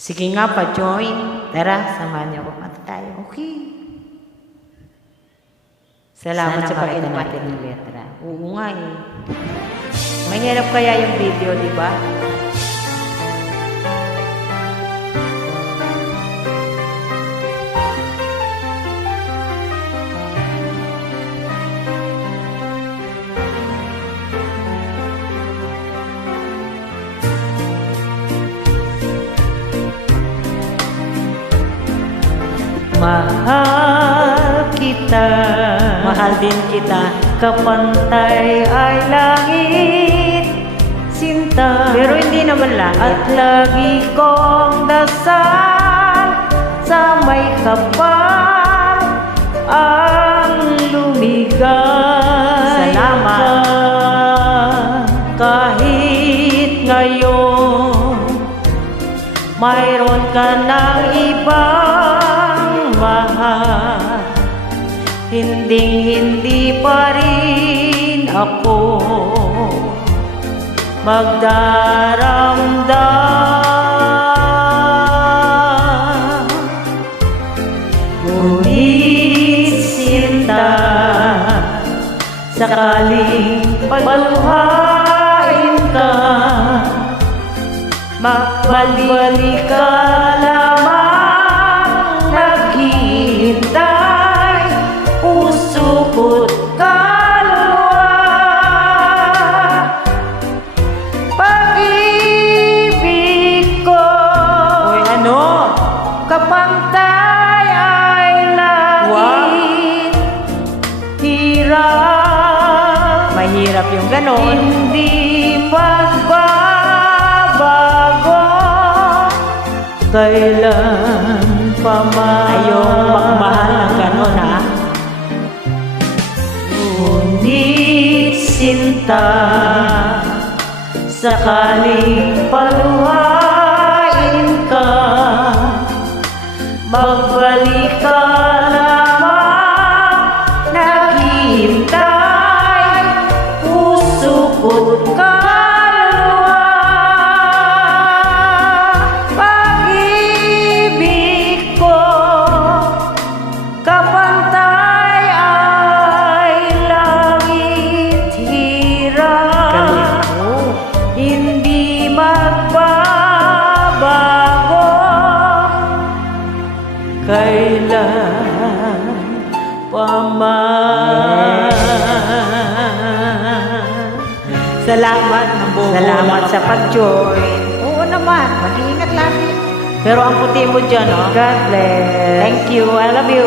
Sige nga pa-join. Tara, samahan niyo ako. Mata tayo. Okay. Salamat sa pagkita natin ng letra. Oo nga eh. Mahirap kaya yung video, di ba? Mahal kita, Mahal din kita. kapantay ay langit, sinta. Pero hindi naman langit. At lagi kong dasal sa may kapal ang lumigay. Salamat. ka. Kahit ngayon mayroon ka ng ibang mahal, hindi pa rin ako magdaramdam. Ngunit sinta, sakaling paluhain ka, magbalik ka lamang naghihintay, puso ko't kaluluwa. Pag-ibig ko, Uy, ano? kapantay ay langit. Hirap, Mahirap yung ganon. hindi magbabago, kailan pa man. Ayong magmahal ng ganon, ha? Ngunit sinta, sakaling paluhain ka, magbalik ka lamang naghihintay, puso ko't kaluluwa. Pag-ibig ko, kapantay ay langit. Hirap, Galing mo. hindi magbabago, kailan pa man. Salamat. Salamat sa pag-join. Oo naman. Mag-iingat lagi. Pero ang puti mo dyan, oh. God bless. Thank you. I love you.